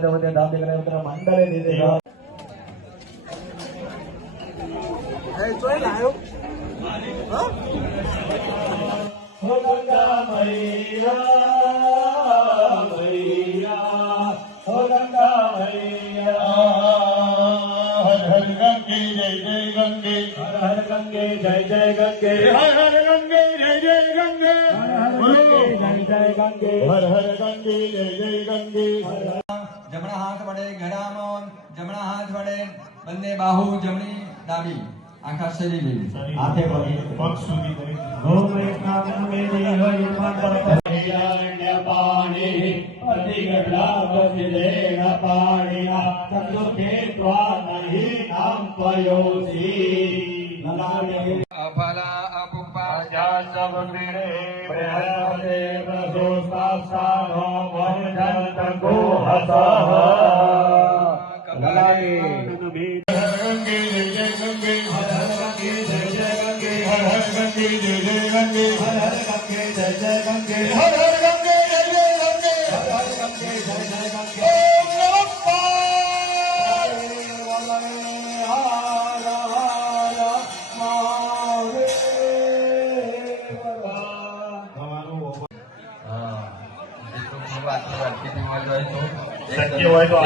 देवते दाते करे उतर मंडले दीदे ए चोय लायो हां हो गंगा मैया मैया हो गंगा मैया हर हर गंगे जय जय गंगे हर हर गंगे जय जय गंगे हर हर गंगे जय जय गंगे हर हर गंगे जय जय गंगे जमणा हाथ वडे घडामोन जमणा हाथ वडे બંને બાહુ જમણી ડાબી આખા શરીર હાથે પગ સુધી કરી ઓમ એક નામ મે દેવ યમાન યજ્ઞ પાણી અધિગઢા બદલેગ પાણીના તત્વ કે ત્વા નહીં નામ પયોસી નલાડે અફલા અપુપા જા સબ મેરે પ્રહતે પ્રસોસ્તાસાનો વંદન કો હસહ કબલાએ ગંગે જય જય ગંગે હર હર ગંગે જય જય ગંગે હર હર ગંગે જય જય ગંગે હર હર ગંગે જય જય ગંગે હર હર ગંગે જય જય ગંગે હર હર ગંગે જય જય ગંગે ઓમ નમઃ શક્ય હોય તો